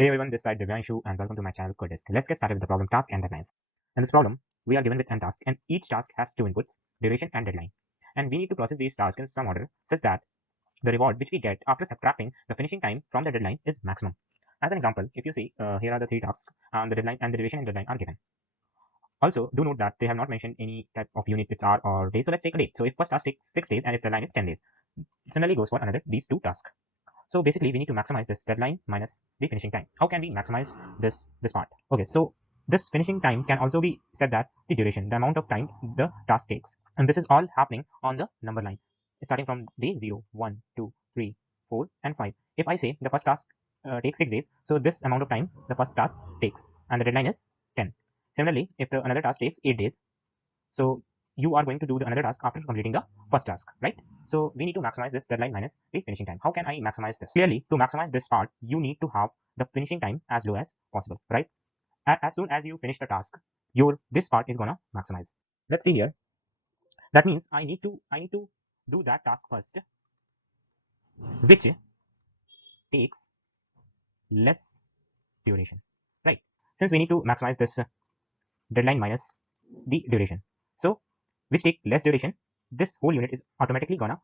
Hey everyone, this side Divyanshu and welcome to my channel Codeisk. Let's get started with the problem task and deadlines. In this problem, we are given with n tasks and each task has two inputs, duration and deadline. And we need to process these tasks in some order such that the reward which we get after subtracting the finishing time from the deadline is maximum. As an example, if you see, here are the three tasks and the deadline and the duration and deadline are given. Also, do note that they have not mentioned any type of unit, it's hour or day. So let's take a date. So if first task takes 6 days and its deadline is 10 days, similarly goes for another these two tasks. So basically, we need to maximize this deadline minus the finishing time. How can we maximize this part? Okay, so this finishing time can also be said that the duration, the amount of time the task takes. And this is all happening on the number line, starting from day 0, 1, 2, 3, 4, and 5. If I say the first task takes 6 days, so this amount of time the first task takes, and the deadline is 10. Similarly, if the another task takes 8 days, so you are going to do the another task after completing the first task, right? So we need to maximize this deadline minus the finishing time. How can I maximize this? Clearly, to maximize this part, you need to have the finishing time as low as possible, right? As soon as you finish the task, this part is gonna maximize. Let's see here. That means I need to do that task first, which takes less duration, right? Since we need to maximize this deadline minus the duration, so which take less duration, this whole unit is automatically gonna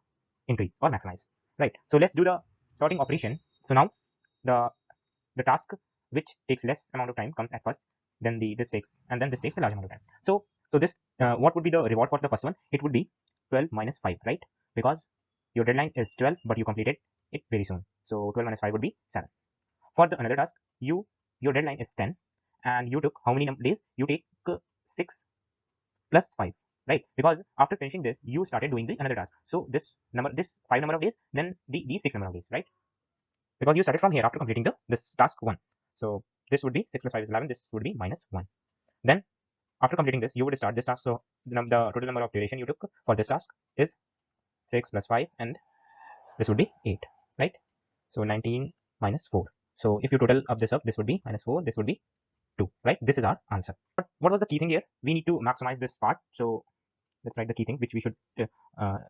increase or maximize, right? So let's do the sorting operation. So now the task which takes less amount of time comes at first, then this takes a large amount of time. So this what would be the reward for the first one? It would be 12 minus 5, right? Because your deadline is 12 but you completed it very soon, so 12 minus 5 would be 7. For the another task, your deadline is 10 and you took how many days? You take 6 plus 5, right? Because after finishing this, you started doing the another task. So this 5 number of days, then these 6 number of days, right? Because you started from here after completing this task 1. So this would be 6 plus 5 is 11. This would be minus 1. Then after completing this, you would start this task. So the total number of duration you took for this task is 6 plus 5, and this would be 8, right? So 19 minus 4. So if you total up, this would be minus 4. This would be 2, right? This is our answer. But what was the key thing here? We need to maximize this part. So let's write the key thing which we should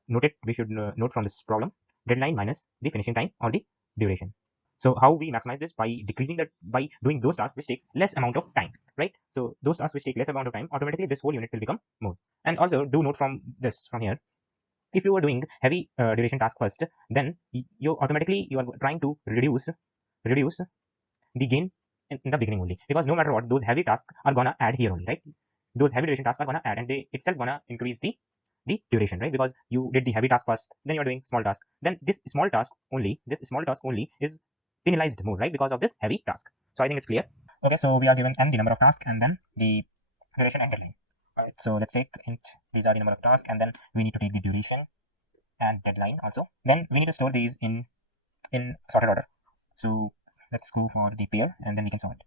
note it. We should note from this problem: deadline minus the finishing time or the duration. So how we maximize this? By decreasing that, by doing those tasks which takes less amount of time, right? So those tasks which take less amount of time, automatically this whole unit will become more. And also do note from here, if you are doing heavy duration task first, then you are trying to reduce the gain in the beginning only, because no matter what, those heavy tasks are gonna add here only, right? Those heavy duration tasks are gonna add and they itself gonna increase the duration, right? Because you did the heavy task first, then you're doing small task, then this small task only is penalized more, right? Because of this heavy task. So I think it's clear. Okay, so we are given n the number of tasks and then the duration and deadline. Right, so let's take int, these are the number of tasks, and then we need to take the duration and deadline also. Then we need to store these in sorted order. So let's go for the pair and then we can sort.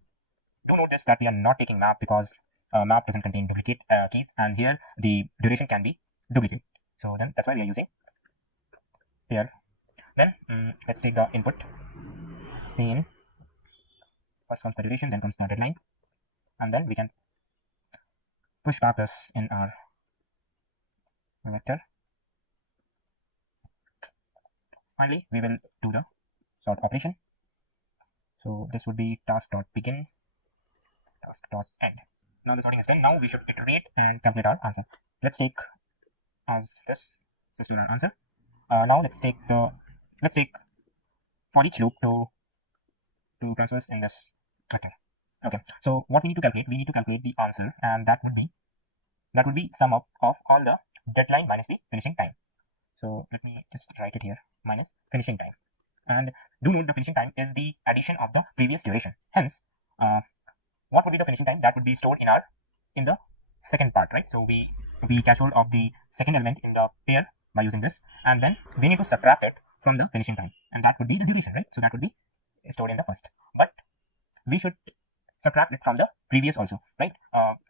Do note this, that we are not taking map because map doesn't contain duplicate keys, and here the duration can be duplicate. So then that's why we are using pair. Then let's take the input. Same. First comes the duration, then comes the deadline, and then we can push back this in our vector. Finally, we will do the sort operation. So this would be task.begin, task.end. Now the sorting is done. Now we should iterate and calculate our answer. Let's take as this to our answer. Now let's take for each loop to process in this vector. Okay. So what we need to calculate? We need to calculate the answer, and that would be sum up of all the deadline minus the finishing time. So let me just write it here: minus finishing time. And do note the finishing time is the addition of the previous duration. Hence, what would be the finishing time? That would be stored in the second part, right? So we catch hold of the second element in the pair by using this, and then we need to subtract it from the finishing time, and that would be the duration, right? So that would be stored in the first, but we should subtract it from the previous also, right?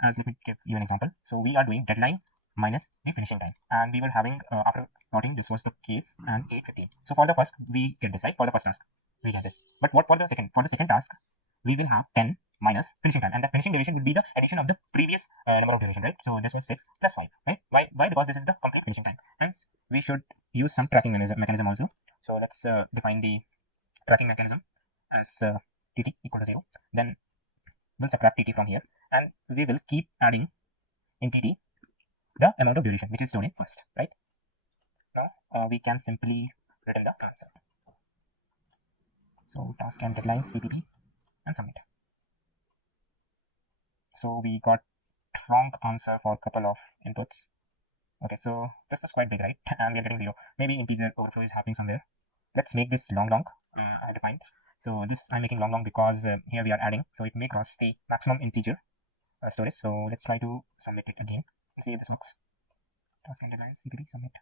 As let me give you an example. So we are doing deadline minus the finishing time, and we were having after plotting, this was the case, and 8:15. So for the first we get this, right? For the first task we get this, but what for the second task we will have 10 minus finishing time, and the finishing duration will be the addition of the previous number of duration, right? So this was 6 plus 5, right? Why? Because this is the complete finishing time. Hence we should use some tracking mechanism also. So let's define the tracking mechanism as tt equal to 0, then we'll subtract tt from here, and we will keep adding in tt the amount of duration which is shown in first, right? Now we can simply return the answer. So task and deadline CPP and submit. So we got wrong answer for a couple of inputs. Okay, so this is quite big, right? And we are getting 0. Maybe integer overflow is happening somewhere. Let's make this long. I defined. So this I'm making long because here we are adding. So it may cross the maximum integer storage. So let's try to submit it again and see if this works. Task and deadline CPP submit.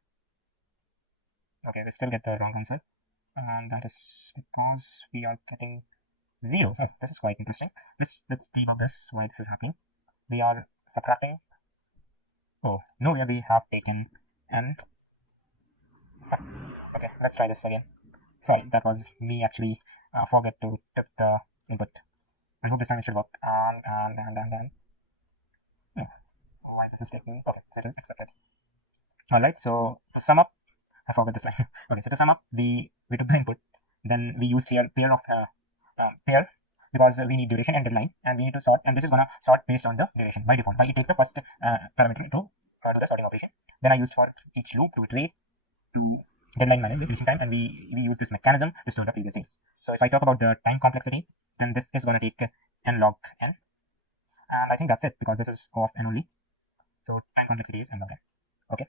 Okay, we still get the wrong answer, and that is because we are getting 0. Oh, this is quite interesting. Let's debug this. Why this is happening? We are subtracting. Oh, nowhere we have taken n. Okay, let's try this again. Sorry, that was me actually forget to took the input. I hope this time it should work. And oh, why this is taking? Okay, so it is accepted. All right. So to sum up, I forgot this line. Okay, so to sum up, we took the input, then we used here pair of pair because we need duration and deadline, and we need to sort, and this is gonna sort based on the duration by default. It takes the first parameter to do the sorting operation. Then I used for each loop to iterate to deadline minus duration time, and we use this mechanism to store the previous things. So if I talk about the time complexity, then this is gonna take n log n, and I think that's it because this is O of n only. So time complexity is n log n. Okay.